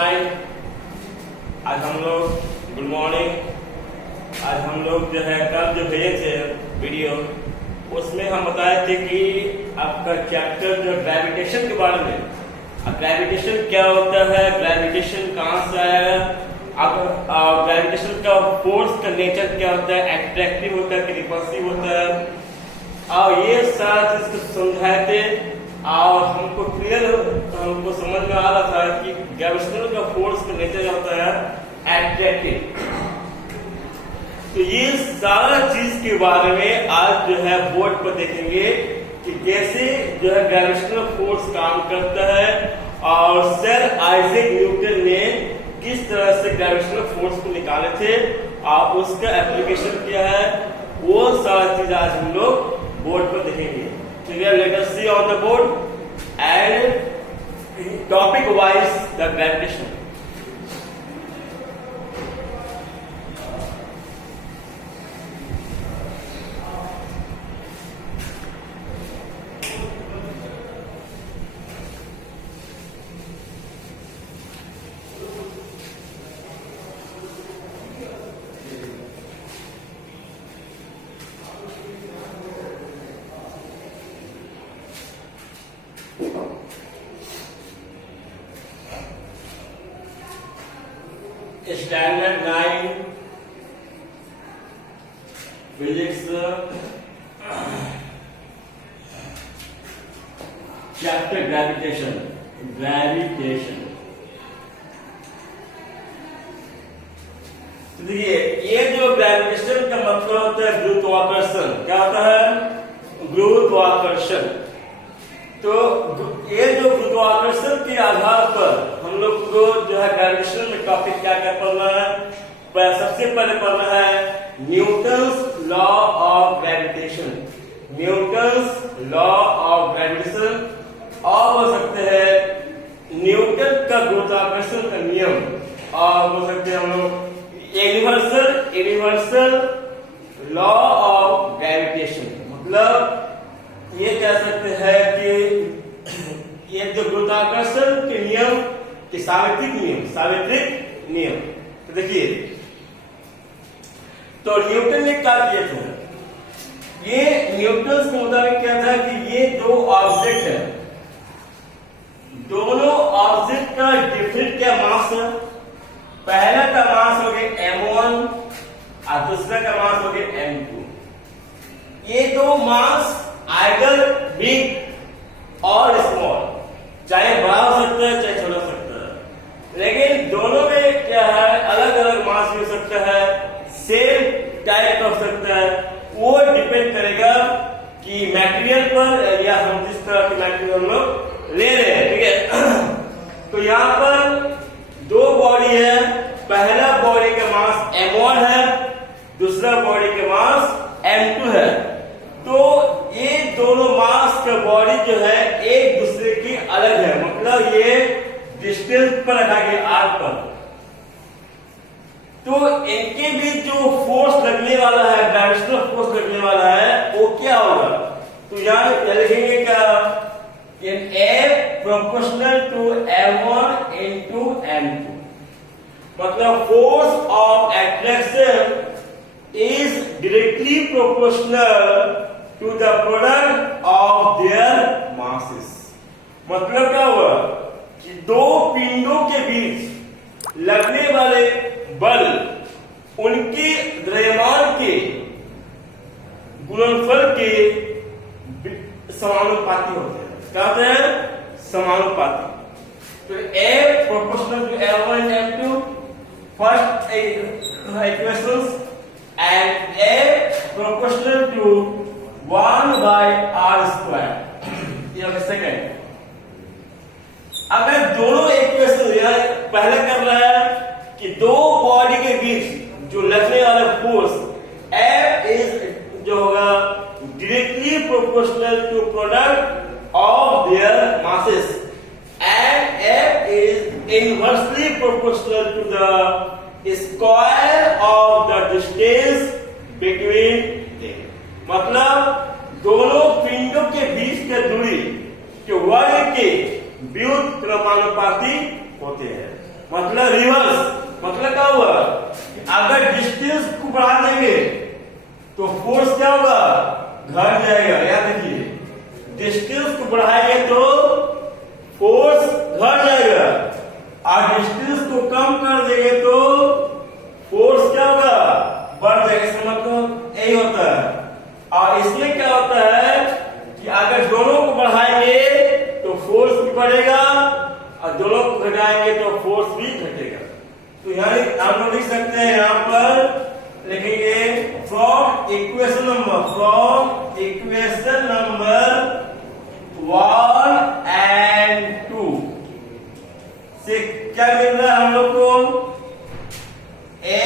9। आज हम लोग गुड मॉर्निंग। आज हम लोग जो है कल जो भेजे थे वीडियो, उसमें हम बताए थे कि आपका चैप्टर जो ग्रेविटेशन के बारे में, ग्रेविटेशन क्या होता है, ग्रेविटेशन कहाँ से आया, अब ग्रेविटेशन का फोर्स का नेचर क्या होता है, एट्रैक्टिव होता है कि रिपल्सिव होता है, और ये सारा चीज समझाए थे। और हमको हमको समझ में आ रहा था कि ग्रेविटेशनल का फोर्स का नेचर होता है एट्रैक्टिव। तो ये सारा चीज के बारे में आज जो है बोर्ड पर देखेंगे कि कैसे जो है ग्रेविटेशनल फोर्स काम करता है और सर आइजैक न्यूटन ने किस तरह से ग्रेविटेशनल फोर्स को निकाले थे और उसका एप्लीकेशन क्या है, वो सारा चीज आज हम लोग बोर्ड पर देखेंगे। ठीक है, let us see on the board and topic wise the gravitation. Standard 9 physics chapter gravitation. तो देखिए, ये जो ग्रेविटेशन का मतलब होता है गुरुत्वाकर्षण। क्या होता है? गुरुत्वाकर्षण। तो ये जो गुरुत्वाकर्षण के आधार पर हम लोग को जो है ग्रेविटेशन में टॉपिक क्या क्या पढ़ना है, सबसे पहले पढ़ना है Newton's law of gravitation. Newton's law of gravitation, और हो सकते हैं न्यूटन का गुरुत्वाकर्षण का नियम, और हो सकते हैं हम लोग यूनिवर्सल लॉ ऑफ ग्रेविटेशन। मतलब ये कह सकते हैं कि ये जो गुरुत्वाकर्षण के नियम के सावित्रिक नियम। तो देखिए, तो न्यूटन ने क्या किया था, ये न्यूटन के मुताबिक क्या था कि ये दो ऑब्जेक्ट है, दोनों ऑब्जेक्ट का डिफरेंट क्या मास है। पहला का मास हो गया m1 और दूसरा का मास हो गया m2। ये दो मास आइदर बिग और स्मॉल, चाहे बड़ा हो सकता है चाहे छोटा हो सकता है, लेकिन दोनों में क्या है, अलग अलग मास भी हो सकता है, सेम टाइप हो सकता है। वो डिपेंड करेगा कि मटेरियल पर, या हम जिस तरह के मटेरियल हम लोग ले रहे हैं। ठीक है, तो यहाँ पर दो बॉडी है, पहला बॉडी का मास m1 है, दूसरा बॉडी का मास m2 है। तो ये दोनों मास का बॉडी जो है एक दूसरे की अलग है, मतलब ये डिस्टेंस पर रखा गया r पर। तो इनके बीच जो फोर्स लगने वाला है, ग्रेविटेशनल फोर्स लगने वाला है, वो क्या होगा। तो यहाँ लिखेंगे क्या, in F proportional to m1 into m2। मतलब force of attraction is directly proportional to the product of their masses। मतलब क्या हुआ कि दो पिंडों के बीच लगने वाले बल उनके द्रव्यमान के गुणनफल के समानुपाती होते हैं। क्या होते हैं? समानुपाती। तो F proportional to m1 and m2 first equations, and A proportional to 1 by r square। ये होगा सेकंड। अब मैं दोनों इक्वेशन पहले कर रहा है कि दो बॉडी के बीच जो लगने वाला फोर्स F इज जो होगा directly proportional to product of their masses and F is inversely proportional to the square of the distance between them। मतलब दोनों पिंडों के बीच की दूरी के वर्ग के व्युत्क्रमानुपाती होते हैं। मतलब रिवर्स, मतलब क्या हुआ, अगर डिस्टेंस को बढ़ा देंगे तो फोर्स क्या होगा, घट जाएगा। याद रखिए, डिस्टेंस को बढ़ाएंगे तो फोर्स घट जाएगा, और डिस्टेंस को कम कर देंगे तो फोर्स क्या होगा, बढ़ जाएगा। इसका मतलब यही होता है। और इसमें क्या होता है कि अगर दोनों को बढ़ाएंगे तो फोर्स भी बढ़ेगा, और दोनों को घटाएंगे तो फोर्स भी घटेगा। तो यानी हम लोग लिख सकते हैं, यहां पर लिखेंगे फ्रॉम इक्वेशन नंबर 1 and 2 से क्या मिल रहा है हम लोग को, A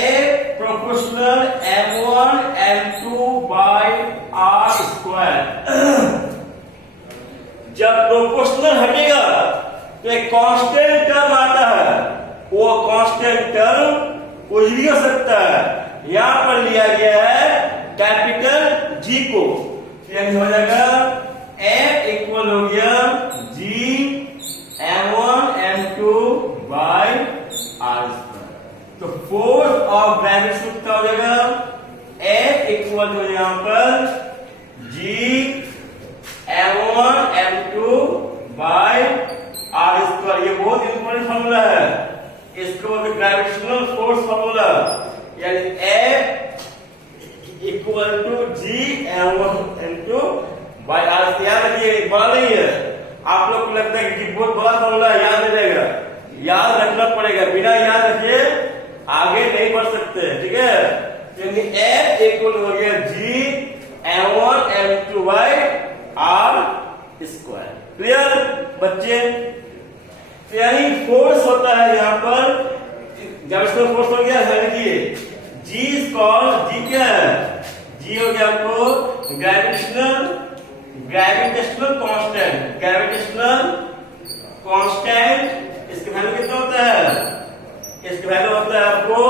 proportional M1 M2 by R square. जब प्रोपोर्शनल हटेगा तो एक कांस्टेंट टर्म आता है, वो कांस्टेंट टर्म कुछ भी हो सकता है। यहां पर लिया गया है कैपिटल G को, यानी हो जाएगा M इक्वल हो गया G M1 M2 by R square. तो फोर्स ऑफ ग्रेविटेशन क्या हो जाएगा, F इक्वल हो यहां पर G M1 M2 by R square. ये बहुत इंपॉर्टेंट फॉर्मूला है, इसको बोलते हैं ग्रेविटेशनल फोर्स फॉर्मूला, यानी F equal to G M1 M2 by R। याद रखिए, बड़ा नहीं है, आप लोग को लगता है कि बहुत बड़ा फॉर्मूला याद नहीं रहेगा, याद रखना पड़ेगा, बिना याद रखे आगे नहीं बढ़ सकते, ठीक है। क्योंकि F इक्वल हो गया G M1 M2 by R square. Clear बच्चे, यानी फोर्स होता है यहाँ पर, जब इसमें फोर्स हो गया है, देखिए G स्क्वायर, G क्या है, G हो गया आपको ग्रेविटेशनल कांस्टेंट। इसकी वैल्यू कितना होता है, इसकी वैल्यू होता है आपको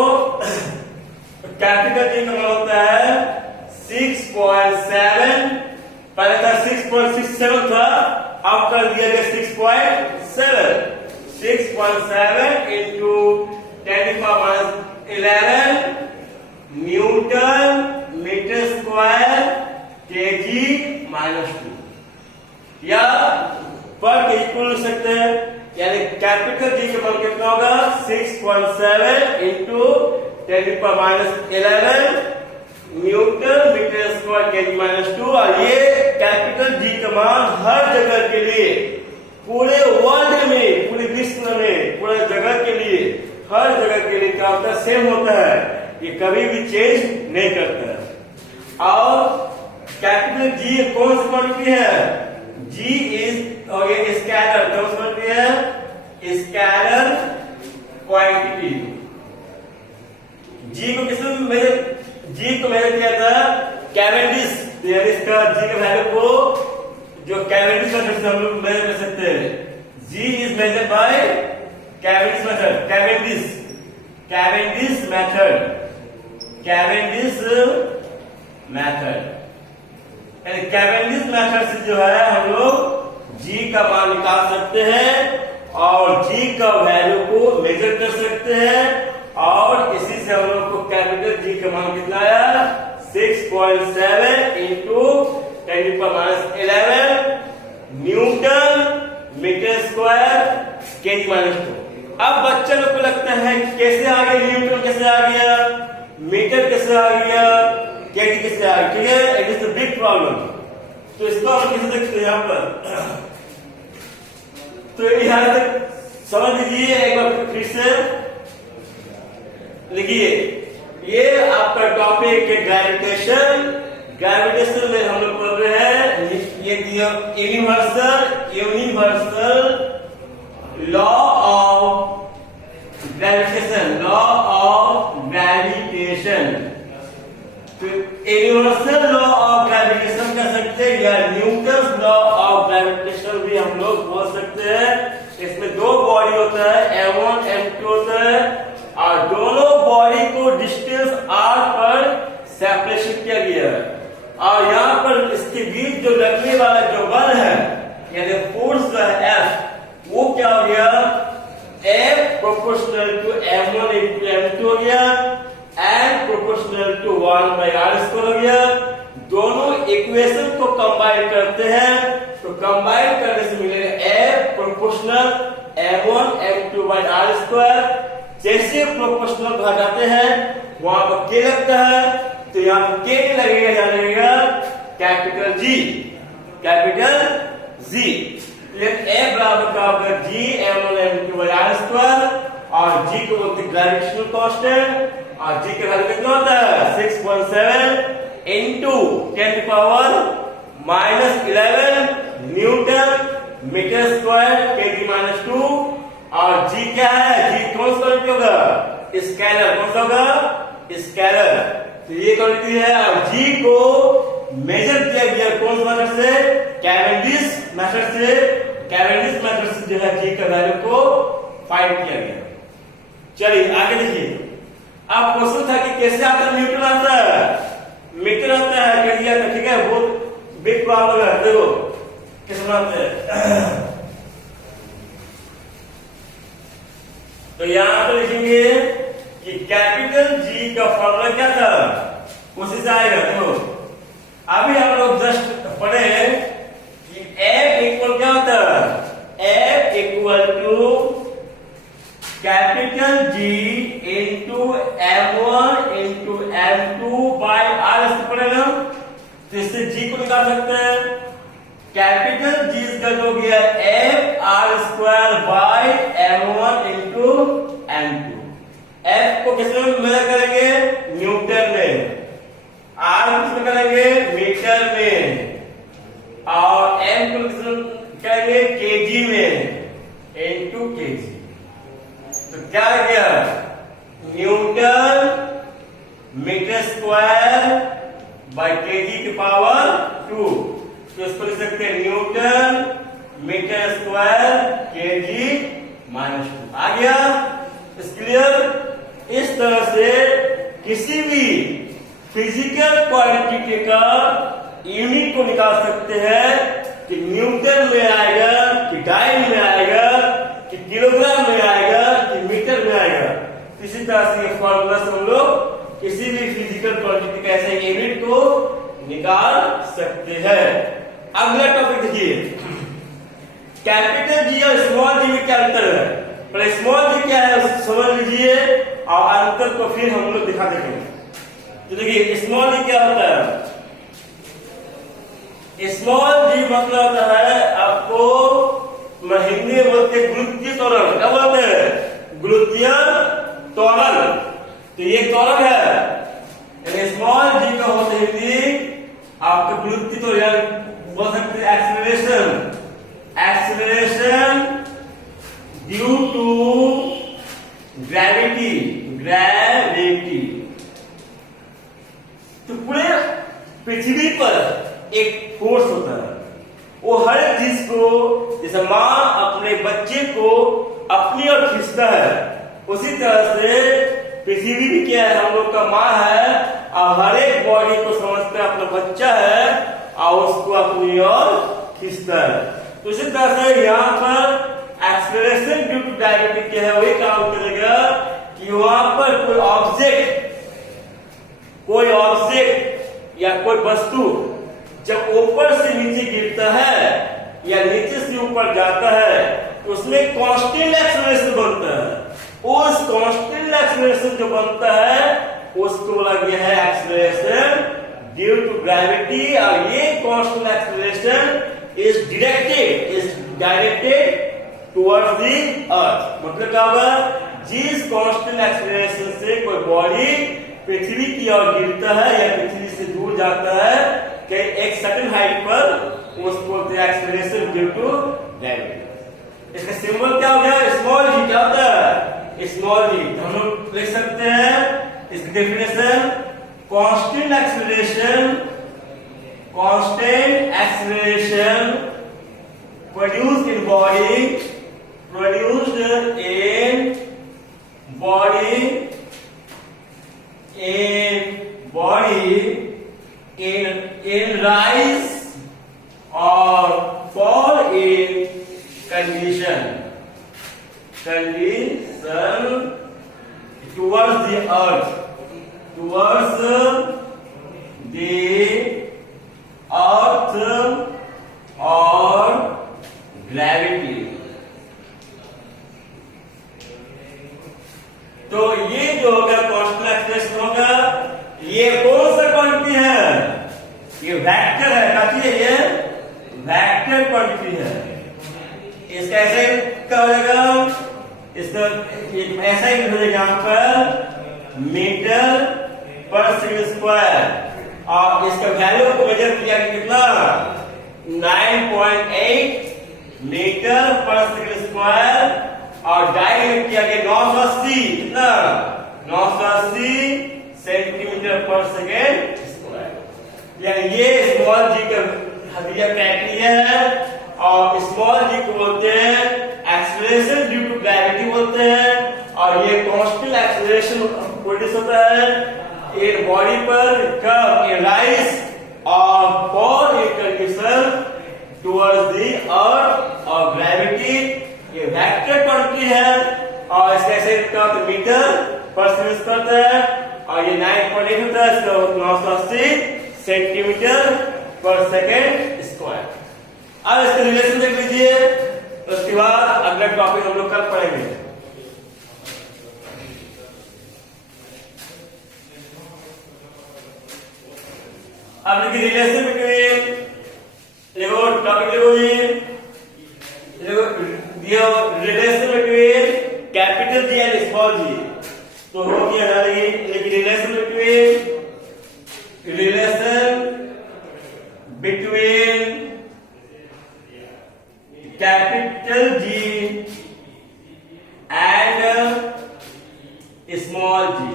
कैपिटल G का मान होता है 6.7, पहले था 6.67 था, अब कर दिया गया 6.7 into 10⁻11 Newton metre square kg-2, या पर केजी को लिख सकते हैं। यानी कैपिटल G का मान कितना होगा, 6.7 into 10⁻11 Newton metre square kg-2। और ये कैपिटल G का मान हर जगह के लिए, पूरे वर्ल्ड में, पूरे विश्व में, पूरे जगह के लिए, हर जगह के लिए क्या होता है, सेम होता है, ये कभी भी चेंज नहीं करता है। और कैपिटल G कौन सी क्वांटिटी है, G इज, और ये स्कैलर कौन सी क्वांटिटी है, स्कैलर क्वांटिटी। G को किसने मेजर, G को मेजर किया था कैवेंडिश, यानी इसका G का वैल्यू को जो कैवेंडिश मेथड से हम लोग मेजर कर सकते हैं। G is measured by Cavendish method, Cavendish method से जो है हम लोग G का मान निकाल सकते हैं और G का वैल्यू को मेजर कर सकते हैं, और इसी से हम लोग को कैपिटल G का मान कितना आया, 6.7 into 10⁻11 Newton metre square kg-2। अब बच्चे लोग को लगता है कि कैसे आ गया, न्यूटन कैसे आ गया, मीटर कैसे आ गया, kg कैसे आ गया, ठीक है, it is a big problem. तो इसको हम कैसे देखते हैं यहाँ पर, तो यहाँ तक समझ लीजिए, एक बार फिर से लिखिए, ये आपका टॉपिक है ग्रेविटेशन। ग्रेविटेशन में हम लोग पढ़ रहे हैं, ये दिया यूनिवर्सल लॉ ऑफ ग्रेविटेशन, तो यूनिवर्सल लॉ ऑफ ग्रेविटेशन कह सकते हैं, या न्यूटन्स लॉ ऑफ ग्रेविटेशन भी हम लोग बोल सकते हैं। इसमें दो बॉडी होता है, M1 M2 होता है, और दोनों बॉडी को डिस्टेंस r पर सेपरेशन किया गया है, और यहाँ पर इसके बीच जो लगने वाला जो बल है, यानी फोर्स जो है F, वो क्या हो गया, F proportional to m1 into m2 हो गया, and proportional to 1 by r square हो गया। दोनों इक्वेशन को कंबाइन करते हैं तो कंबाइन करने से मिलेगा F proportional m1 m2 by r square। जैसे प्रोपोर्शनल घटाते हैं वहां पर k लगता है, तो यहाँ पर k नहीं लगेगा, यहाँ लगेगा capital G, capital G। A बराबर का होगा G m1 m2 by r square, और G को बोलते हैं ग्रेविटेशनल कांस्टेंट, और G का वैल्यू कितना होता है 6.7 into 10 to power -11 newton metre square kg -2। और G क्या है, G कौन सा क्वांटिटी होगा, स्केलर, कौन सा होगा, स्केलर। तो ये क्वांटिटी है, और G को मेजर किया गया कौन सा मेथड से, कैवेंडिश मेथड से। कैवेंडिश मेथड से जो है G का वैल्यू को फाइंड किया गया। चलिए आगे देखिए, अब क्वेश्चन था कि कैसे आता है, न्यूटन आता है, मीटर आता है, कह दिया था, ठीक है, बहुत बिग प्रॉब्लम है। देखो कैसे बनाते हैं, तो यहां पर लिखेंगे कि कैपिटल G का फॉर्मूला क्या था, उसी से आएगा। देखो अभी हम लोग जस्ट पढ़े कि F इक्वल क्या होता है, F equal to capital G into m1 into m2 by r पढ़े ना, तो इससे G को निकाल सकते हैं। कैपिटल G इसका हो गया F r square by m1 into m2। F को किसमें मेजर करेंगे, न्यूटन में, R किसमें करेंगे, मीटर में, और M को किसमें करेंगे, kg में, इंटू kg। तो क्या आ गया, newton metre square by kg की पावर 2। तो इसको लिख सकते हैं न्यूटन मीटर स्क्वायर kg -2। आ गया, इस क्लियर। इस तरह से किसी भी फिजिकल क्वांटिटी का यूनिट को निकाल सकते हैं कि न्यूटन में आएगा, कि डाइन में आएगा, कि किलोग्राम में आएगा, कि मीटर में आएगा। इसी तरह से ये फॉर्मूला से हम लोग किसी भी फिजिकल क्वांटिटी का ऐसे यूनिट को निकाल सकते हैं। अगला टॉपिक देखिए, कैपिटल G और स्मॉल g में क्या अंतर है। पहले स्मॉल g क्या है समझ लीजिए, और अंतर को फिर हम लोग दिखा देंगे। तो देखिए स्मॉल g क्या होता है, स्मॉल g मतलब होता है, आपको हिंदी में बोलते हैं गुरुत्वीय त्वरण। क्या बोलते हैं, गुरुत्वीय त्वरण। तो ये त्वरण है, स्मॉल g का होता है हिंदी आपके गुरुत्वीय त्वरण, बोल सकते हैं acceleration, acceleration due to gravity, gravity. तो पूरे पृथ्वी पर एक फोर्स होता है, वो हर एक चीज को, जैसे माँ अपने बच्चे को अपनी ओर खींचता है, उसी तरह से पृथ्वी भी क्या है, हम लोग का माँ है, और हर एक बॉडी को समझता है अपना बच्चा है, और उसको अपनी ओर खींचता है। तो इसी तरह से यहाँ पर एक्सीलरेशन ड्यू टू ग्रेविटी क्या है, वही काम करेगा कि वहां पर कोई ऑब्जेक्ट या कोई वस्तु जब ऊपर से नीचे गिरता है या नीचे से ऊपर जाता है, तो उसमें कांस्टेंट एक्सीलरेशन बनता है। उस कांस्टेंट एक्सीलरेशन जो बनता है उसको बोला गया है एक्सीलरेशन ड्यू टू ग्रेविटी। और ये constant acceleration is directed towards the earth. मतलब क्या होगा, जिस कांस्टेंट एक्सीलरेशन से कोई बॉडी पृथ्वी की ओर गिरता है या पृथ्वी से दूर जाता है कि एक सर्टेन हाइट पर, उसको बोलते हैं एक्सीलरेशन ड्यू टू ग्रेविटी। इसका सिंबल क्या हो गया, स्मॉल जी। क्या होता है स्मॉल जी, हम लोग लिख सकते हैं इसकी definition, constant acceleration produced in body in rise or fall in condition towards the earth, towards the earth or gravity। तो ये जो होगा कांस्टेंट एक्सेलरेशन होगा, ये कौन सा क्वांटिटी है? ये वेक्टर है, काफी है, ये वेक्टर क्वांटिटी है। इसका ऐसे क्या हो जाएगा, इसका ऐसा ही हो जाएगा यहाँ पर मीटर पर सेकंड स्क्वायर, और इसका वैल्यू को मेजर किया कितना 9.8 मीटर पर सेकंड स्क्वायर, और डायमीटर किया गया 980, कितना 980 सेंटीमीटर पर सेकेंड स्क्वायर। यानी ये स्मॉल जी का हदिया क्राइटेरिया है, और स्मॉल जी को बोलते हैं एक्सेलरेशन ड्यू टू ग्रेविटी बोलते हैं, और ये कांस्टेंट एक्सेलरेशन प्रोड्यूस होता है इन बॉडी पर कब इन राइज और for in condition towards the अर्थ और ग्रेविटी। ये वेक्टर क्वांटिटी है, और इसका ऐसे मीटर पर सेकंड करता है, और ये 9.8 होता है, इसका 980 सेंटीमीटर पर सेकेंड स्क्वायर। अब इसका रिलेशन देख लीजिए, उसके बाद अगला टॉपिक हम लोग कल पढ़ेंगे। अब देखिए रिलेशन बिटवीन, देखो टॉपिक देखो जी, देखो relation between capital G and small G. तो हो गया ना, लेकिन relation between capital G and small G.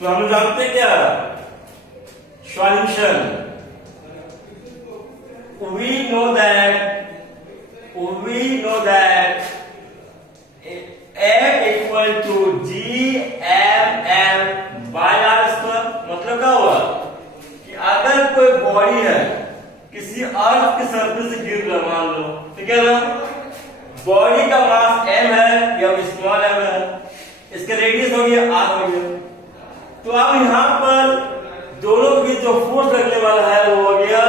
तो हम जानते हैं क्या solution, we know that F equal to GMM by R square। मतलब क्या हुआ कि अगर कोई बॉडी है किसी अर्थ के सरफेस से गिर रहा, मान लो, ठीक है ना, बॉडी का मास m है या स्मॉल m है, इसका रेडियस हो गया r हो गया। तो अब यहाँ पर दोनों के जो फोर्स लगने वाला है वो हो गया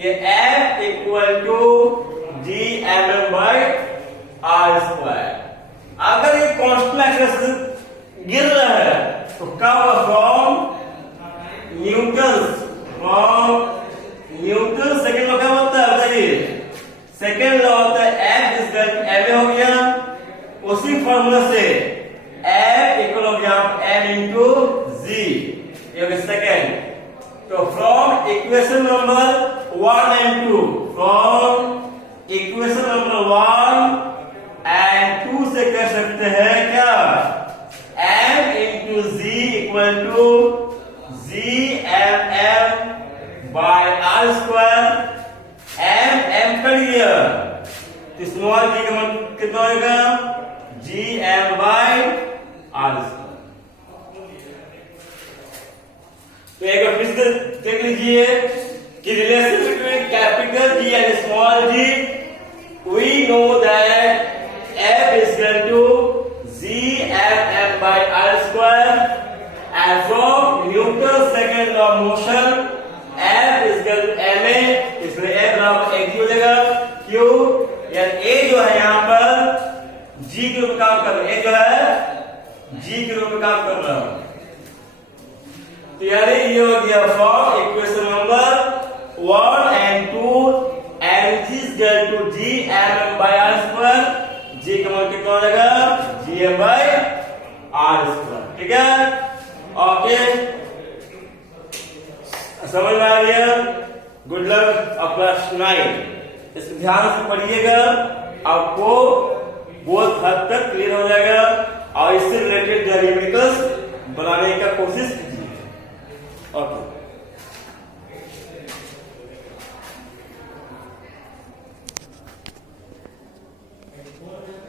ये F equal to GMM by R square. अगर ये कांस्टेंट एक्सेलरेशन गिर रहा है तो क्या होगा, फ्रॉम न्यूटन सेकंड लॉ क्या होता है बताइए, सेकंड लॉ होता है F is equal to ma हो गया, उसी फॉर्मूला से F इक्वल हो गया m इंटू g, ये सेकंड। तो from equation number 1 and 2, from equation number 1 and 2 से कह सकते हैं क्या, m into g equal to GMM by R square. m कर लिया तो स्मॉल g का मतलब कितना होगा, GM बाय R स्क्वायर। तो एक बार फिर से देख लीजिए कि relation between capital G and small G, we know that F is equal to GMM by R square, and from Newton's second law of motion F is equal to ma, इसलिए F बराबर एक हो जाएगा Q, यानी A जो है यहाँ पर G के रूप में काम कर रहा है, A जो है G के रूप में काम कर रहा है। तो यानी ये हो गया from equation number 1 and 2 and G is equal to GMM by R square, G का मान कितना हो जाएगा, GM by R square। ठीक है, ओके, समझ में आ गया, गुड लक। अब क्लास 9 इसको ध्यान से पढ़िएगा, आपको बहुत हद तक क्लियर हो जाएगा, और इससे रिलेटेड